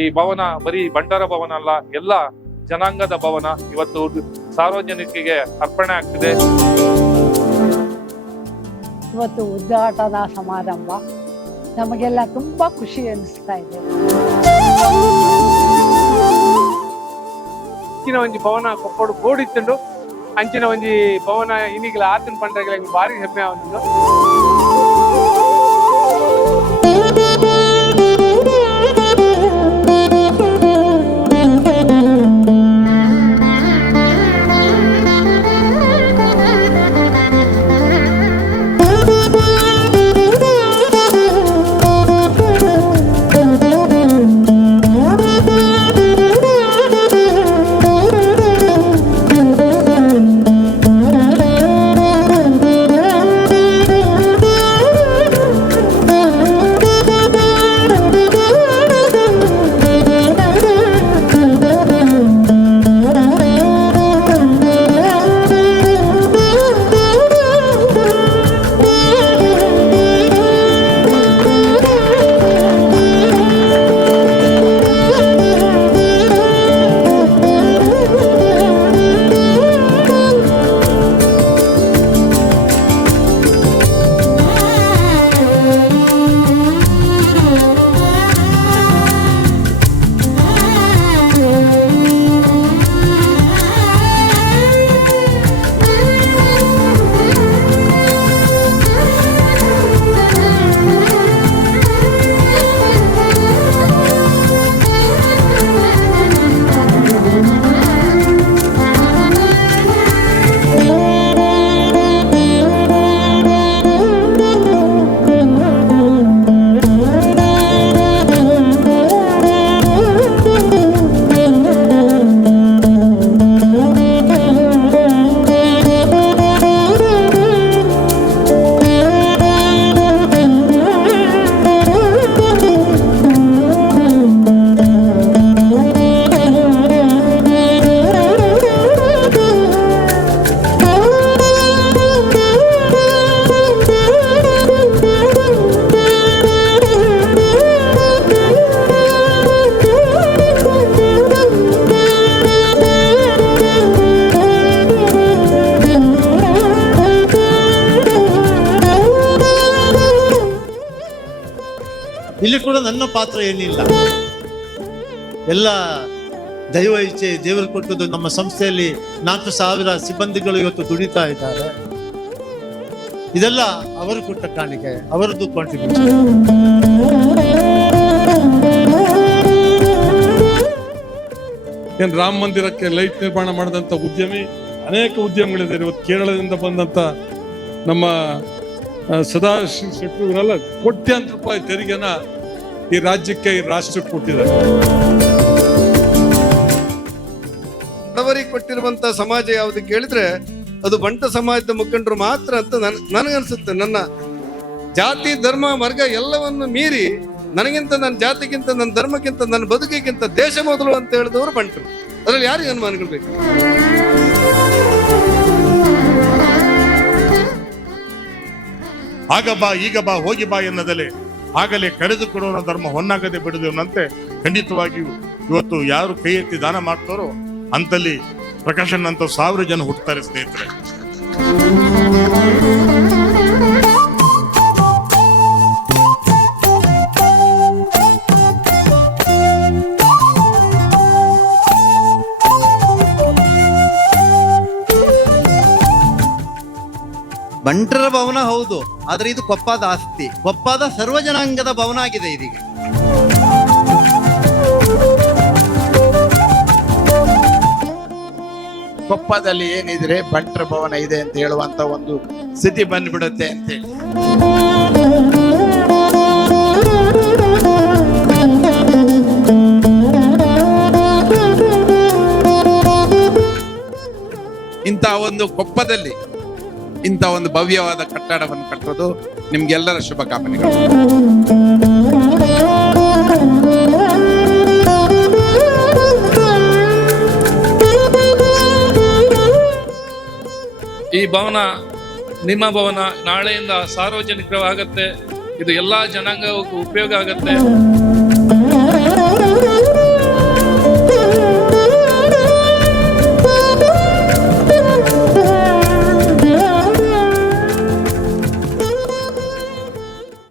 ಈ ಭವನ ಬರೀ ಬಂಟರ ಭವನ ಅಲ್ಲ, ಎಲ್ಲ ಜನಾಂಗದ ಭವನ ಇವತ್ತು ಸಾರ್ವಜನಿಕರಿಗೆ ಅರ್ಪಣೆ ಆಗ್ತಿದೆ. ಇವತ್ತು ಉದ್ಘಾಟನಾ ಸಮಾರಂಭ ನಮಗೆಲ್ಲ ತುಂಬಾ ಖುಷಿ ಅನಿಸ್ತಾ ಇದೆ. ಅಂಚಿನ ಒಂಜಿ ಭವನ ಕೊಪ್ಪಡು ಗೋಡಿತ್ತುಂಡು. ಅಂಚಿನ ಒಂಜಿ ಭವನ ಇನ್ನೀಗಲ ಆತನ ಪಂಡ್ರೆಗಳ ಭಾರಿ ಹೆಮ್ಮೆ ಆಗುಂಡು. ಇಲ್ಲಿ ಕೂಡ ನನ್ನ ಪಾತ್ರ ಏನಿಲ್ಲ, ಎಲ್ಲ ದೈವ ಇಚ್ಛೆ, ದೇವರು ಕೊಟ್ಟದ್ದು. ನಮ್ಮ ಸಂಸ್ಥೆಯಲ್ಲಿ 4,000 ಸಿಬ್ಬಂದಿಗಳು ಇವತ್ತು ದುಡಿತಾ ಇದ್ದಾರೆ. ಇದೆಲ್ಲ ಅವರು ಕೊಟ್ಟ ಕಾಣಿಕೆ, ಅವರದ್ದು ಕಾಂಟ್ರಿಬ್ಯೂಷನ್. ಏನ್ ರಾಮ ಮಂದಿರಕ್ಕೆ ಲೈಟ್ ನಿರ್ಮಾಣ ಮಾಡಿದಂತ ಉದ್ಯಮಿ ಅನೇಕ ಉದ್ಯಮಗಳಿದ್ದಾರೆ. ಇವತ್ತು ಕೇರಳದಿಂದ ಬಂದಂತ ನಮ್ಮ ಸದಾಶಿವ ಶೆಟ್ಟಿ ಇವರೆಲ್ಲ ಕೋಟ್ಯಾಂತರ ರೂಪಾಯಿ ತೆರಿಗೆನ ಈ ರಾಜ್ಯಕ್ಕೆ, ಈ ರಾಷ್ಟ್ರಕ್ಕೆ ಕೊಟ್ಟಿದ್ದಾರೆ. ಬಡವರಿಗೆ ಕೊಟ್ಟಿರುವಂತ ಸಮಾಜ ಯಾವುದು ಕೇಳಿದ್ರೆ ಅದು ಬಂಟ ಸಮಾಜದ ಮುಖಂಡರು ಮಾತ್ರ ಅಂತ ನನಗನ್ಸುತ್ತೆ. ನನ್ನ ಜಾತಿ, ಧರ್ಮ, ವರ್ಗ ಎಲ್ಲವನ್ನು ಮೀರಿ ನನಗಿಂತ, ನನ್ನ ಜಾತಿಗಿಂತ, ನನ್ನ ಧರ್ಮಕ್ಕಿಂತ, ನನ್ನ ಬದುಕಿಗಿಂತ ದೇಶ ಮೊದಲು ಅಂತ ಹೇಳಿದವರು ಬಂಟರು. ಅದ್ರಲ್ಲಿ ಯಾರಿಗೆ ಅನುಮಾನಗಳು ಬೇಕು? ಆಗ ಬಾ ಈಗ ಬಾ ಹೋಗಿ ಬಾ ಎನ್ನದಲೆ ಆಗಲೇ ಕರೆದುಕೊಡೋಣ ಧರ್ಮ ಹೊನ್ನಾಗದೆ ಬಿಡುವುದಂತೆ ಖಂಡಿತವಾಗಿಯೂ ಇವತ್ತು ಯಾರು ಕೈ ಎತ್ತಿ ದಾನ ಮಾಡ್ತಾರೋ ಅಂತಲ್ಲಿ ಪ್ರಕಾಶನ್ ಅಂತ 1000 ಜನ ಹುಟ್ಟುತ್ತಾರೆ ಸ್ನೇಹಿತರೆ. ಬಂಟರ ಭವನ ಹೌದು, ಆದ್ರೆ ಇದು ಕೊಪ್ಪದ ಆಸ್ತಿ. ಕೊಪ್ಪದ ಸರ್ವ ಜನಾಂಗದ ಭವನ ಆಗಿದೆ ಇದೀಗ. ಕೊಪ್ಪದಲ್ಲಿ ಏನಿದ್ರೆ ಬಂಟರ ಭವನ ಇದೆ ಅಂತ ಹೇಳುವಂತ ಒಂದು ಸ್ಥಿತಿ ಬಂದ್ಬಿಡುತ್ತೆ ಅಂತೇಳಿ ಇಂಥ ಒಂದು ಕೊಪ್ಪದಲ್ಲಿ ಇಂಥ ಒಂದು ಭವ್ಯವಾದ ಕಟ್ಟಡವನ್ನು ಕಟ್ಟೋದು ನಿಮ್ಗೆಲ್ಲರ ಶುಭಕಾಮನೆಗಳು. ಈ ಭವನ ನಿಮ್ಮ ಭವನ ನಾಳೆಯಿಂದ ಸಾರ್ವಜನಿಕವಾಗತ್ತೆ. ಇದು ಎಲ್ಲಾ ಜನಾಂಗಕ್ಕೂ ಉಪಯೋಗ ಆಗತ್ತೆ.